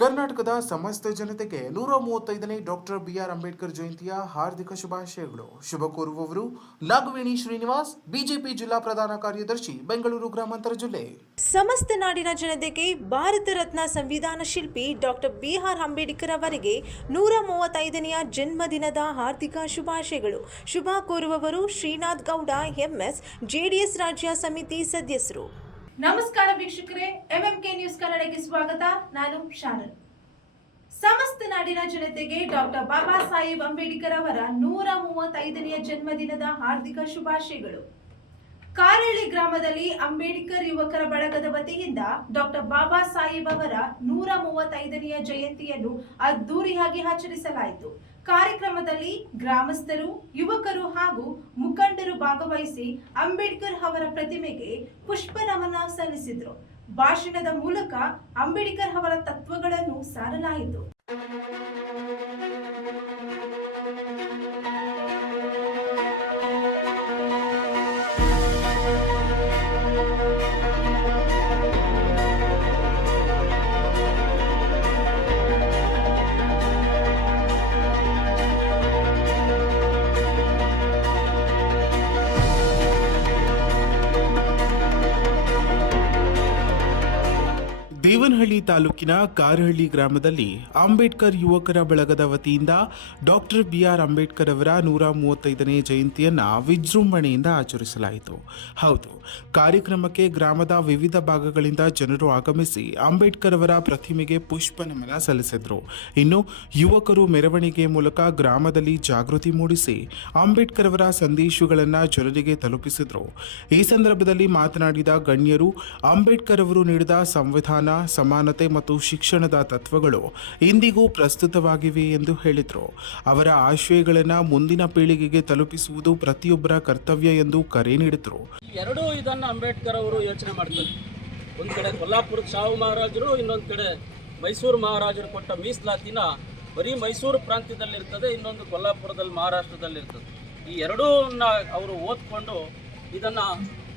ಕರ್ನಾಟಕದ ಸಮಸ್ತ ಜನತೆಗೆ 135ನೇ ಡಾಕ್ಟರ್ ಬಿಆರ್ ಅಂಬೇಡ್ಕರ್ ಜಯಂತಿಯ ಹಾರ್ದಿಕ ಶುಭಾಶಯಗಳು. ಶುಭ ಕೋರುವವರು ನಾಗವೇಣಿ ಶ್ರೀನಿವಾಸ್, ಬಿಜೆಪಿ ಜಿಲ್ಲಾ ಪ್ರಧಾನ ಕಾರ್ಯದರ್ಶಿ, ಬೆಂಗಳೂರು ಗ್ರಾಮಾಂತರ ಜಿಲ್ಲೆ. ಸಮಸ್ತ ನಾಡಿನ ಜನತೆಗೆ ಭಾರತ ರತ್ನ ಸಂವಿಧಾನ ಶಿಲ್ಪಿ ಡಾಕ್ಟರ್ ಬಿಆರ್ ಅಂಬೇಡ್ಕರ್ ಅವರಿಗೆ 135ನೆಯ ಜನ್ಮದಿನದ ಹಾರ್ದಿಕ ಶುಭಾಶಯಗಳು. ಶುಭ ಕೋರುವವರು ಶ್ರೀನಾಥ್ ಗೌಡ ಎಂಎಸ್, ಜೆಡಿಎಸ್ ರಾಜ್ಯ ಸಮಿತಿ ಸದಸ್ಯರು. ನಮಸ್ಕಾರ ವೀಕ್ಷಕರೇ, ಎಂಎಂಕೆ ನ್ಯೂಸ್ ಕನ್ನಡಕ್ಕೆ ಸ್ವಾಗತ. ನಾನು ಶಾನನ್. ಸಮಸ್ತ ನಾಡಿನ ಜನತೆಗೆ ಡಾಕ್ಟರ್ ಬಾಬಾ ಸಾಹೇಬ್ ಅಂಬೇಡ್ಕರ್ ಅವರ 135ನೆಯ ಜನ್ಮದಿನದ ಹಾರ್ದಿಕ ಶುಭಾಶಯಗಳು. ಕಾರಹಳ್ಳಿ ಗ್ರಾಮದಲ್ಲಿ ಅಂಬೇಡ್ಕರ್ ಯುವಕರ ಬಳಗದ ವತಿಯಿಂದ ಡಾಕ್ಟರ್ ಬಾಬಾ ಸಾಹೇಬ್ ಅವರ 135ನೆಯ ಜಯಂತಿಯನ್ನು ಅದ್ದೂರಿಯಾಗಿ ಆಚರಿಸಲಾಯಿತು. ಕಾರ್ಯಕ್ರಮದಲ್ಲಿ ಗ್ರಾಮಸ್ಥರು, ಯುವಕರು ಹಾಗೂ ಮುಖಂಡರು ಭಾಗವಹಿಸಿ ಅಂಬೇಡ್ಕರ್ ಅವರ ಪ್ರತಿಮೆಗೆ ಪುಷ್ಪ ನಮನ ಸಲ್ಲಿಸಿದರು. ಭಾಷಣದ ಮೂಲಕ ಅಂಬೇಡ್ಕರ್ ಅವರ ತತ್ವಗಳನ್ನು ಸಾರಲಾಯಿತು. ದೇವನಹಳ್ಳಿ ತಾಲೂಕಿನ ಕಾರಹಳ್ಳಿ ಗ್ರಾಮದಲ್ಲಿ ಅಂಬೇಡ್ಕರ್ ಯುವಕರ ಬಳಗದ ವತಿಯಿಂದ ಡಾಕ್ಟರ್ ಬಿಆರ್ ಅಂಬೇಡ್ಕರ್ ಅವರ 135ನೇ ಜಯಂತಿಯನ್ನು ವಿಜೃಂಭಣೆಯಿಂದ ಆಚರಿಸಲಾಯಿತು. ಹೌದು, ಕಾರ್ಯಕ್ರಮಕ್ಕೆ ಗ್ರಾಮದ ವಿವಿಧ ಭಾಗಗಳಿಂದ ಜನರು ಆಗಮಿಸಿ ಅಂಬೇಡ್ಕರ್ ಅವರ ಪ್ರತಿಮೆಗೆ ಪುಷ್ಪ ನಮನ ಸಲ್ಲಿಸಿದರು. ಇನ್ನು ಯುವಕರು ಮೆರವಣಿಗೆ ಮೂಲಕ ಗ್ರಾಮದಲ್ಲಿ ಜಾಗೃತಿ ಮೂಡಿಸಿ ಅಂಬೇಡ್ಕರ್ ಅವರ ಸಂದೇಶಗಳನ್ನು ಜನರಿಗೆ ತಲುಪಿಸಿದರು. ಈ ಸಂದರ್ಭದಲ್ಲಿ ಮಾತನಾಡಿದ ಗಣ್ಯರು, ಅಂಬೇಡ್ಕರ್ ಅವರು ನೀಡಿದ ಸಂವಿಧಾನ, ಸಮಾನತೆ ಮತ್ತು ಶಿಕ್ಷಣದ ತತ್ವಗಳು ಇಂದಿಗೂ ಪ್ರಸ್ತುತವಾಗಿವೆ ಎಂದು ಹೇಳಿದರು. ಅವರ ಆಶಯಗಳನ್ನು ಮುಂದಿನ ಪೀಳಿಗೆಗೆ ತಲುಪಿಸುವುದು ಪ್ರತಿಯೊಬ್ಬರ ಕರ್ತವ್ಯ ಎಂದು ಕರೆ ನೀಡಿದರು. ಎರಡೂ ಇದನ್ನು ಅಂಬೇಡ್ಕರ್ ಅವರು ಯೋಚನೆ ಮಾಡ್ತಾರೆ. ಒಂದು ಕಡೆ ಕೊಲ್ಲಾಪುರದ ಶಾಹು ಮಹಾರಾಜರು, ಇನ್ನೊಂದು ಕಡೆ ಮೈಸೂರು ಮಹಾರಾಜರು ಕೊಟ್ಟ ಮೀಸಲಾತಿನ ಬರೀ ಮೈಸೂರು ಪ್ರಾಂತ್ಯದಲ್ಲಿರ್ತದೆ, ಇನ್ನೊಂದು ಕೊಲ್ಲಾಪುರದಲ್ಲಿ ಮಹಾರಾಷ್ಟ್ರದಲ್ಲಿರ್ತದೆ. ಈ ಎರಡೂನ್ನ ಅವರು ಓದ್ಕೊಂಡು ಇದನ್ನು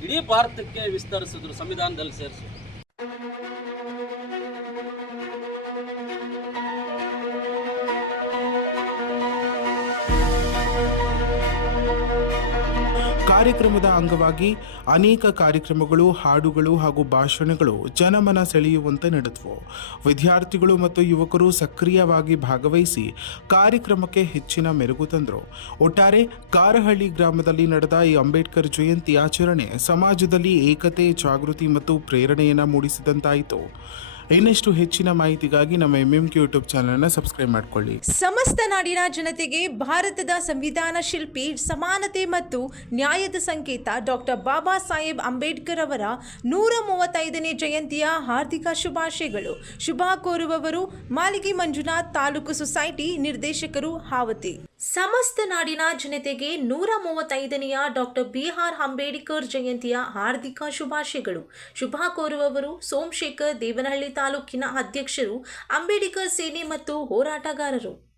ಇಡೀ ಭಾರತಕ್ಕೆ ವಿಸ್ತರಿಸಿದ್ರು, ಸಂವಿಧಾನದಲ್ಲಿ ಸೇರಿಸಿದ್ರು. ಕಾರ್ಯಕ್ರಮದ ಅಂಗವಾಗಿ ಅನೇಕ ಕಾರ್ಯಕ್ರಮಗಳು, ಹಾಡುಗಳು ಹಾಗೂ ಭಾಷಣಗಳು ಜನಮನ ಸೆಳೆಯುವಂತೆ ನಡೆದವು. ವಿದ್ಯಾರ್ಥಿಗಳು ಮತ್ತು ಯುವಕರು ಸಕ್ರಿಯವಾಗಿ ಭಾಗವಹಿಸಿ ಕಾರ್ಯಕ್ರಮಕ್ಕೆ ಹೆಚ್ಚಿನ ಮೆರುಗು ತಂದರು. ಒಟ್ಟಾರೆ ಕಾರಹಳ್ಳಿ ಗ್ರಾಮದಲ್ಲಿ ನಡೆದ ಈ ಅಂಬೇಡ್ಕರ್ ಜಯಂತಿ ಆಚರಣೆ ಸಮಾಜದಲ್ಲಿ ಏಕತೆ, ಜಾಗೃತಿ ಮತ್ತು ಪ್ರೇರಣೆಯನ್ನು ಮೂಡಿಸಿದಂತಾಯಿತು. ಇನ್ನಷ್ಟು ಹೆಚ್ಚಿನ ಮಾಹಿತಿಗಾಗಿ ನಮ್ಮ ಎಂಎಂಕೆ ಯೂಟ್ಯೂಬ್ ಚಾನಲ್ನ ಸಬ್ಸ್ಕ್ರೈಬ್ ಮಾಡಿಕೊಳ್ಳಿ. ಸಮಸ್ತ ನಾಡಿನ ಜನತೆಗೆ ಭಾರತದ ಸಂವಿಧಾನ ಶಿಲ್ಪಿ, ಸಮಾನತೆ ಮತ್ತು ನ್ಯಾಯದ ಸಂಕೇತ ಡಾಕ್ಟರ್ ಬಾಬಾ ಸಾಹೇಬ್ ಅಂಬೇಡ್ಕರ್ ಅವರ 135ನೇ ಜಯಂತಿಯ ಹಾರ್ದಿಕ ಶುಭಾಶಯಗಳು. ಶುಭ ಕೋರುವವರು ಮಾಲಿಗಿ ಮಂಜುನಾಥ್, ತಾಲೂಕು ಸೊಸೈಟಿ ನಿರ್ದೇಶಕರು, ಹಾವತಿ. ಸಮಸ್ತ ನಾಡಿನ ಜನತೆಗೆ 135ನೆಯ ಡಾಕ್ಟರ್ ಬಿಆರ್ ಅಂಬೇಡ್ಕರ್ ಜಯಂತಿಯ ಹಾರ್ದಿಕ ಶುಭಾಶಯಗಳು. ಶುಭ ಕೋರುವವರು ಸೋಮಶೇಖರ್, ದೇವನಹಳ್ಳಿ ತಾಲೂಕಿನ ಅಧ್ಯಕ್ಷರು, ಅಂಬೇಡ್ಕರ್ ಸೇನೆ ಮತ್ತು ಹೋರಾಟಗಾರರು.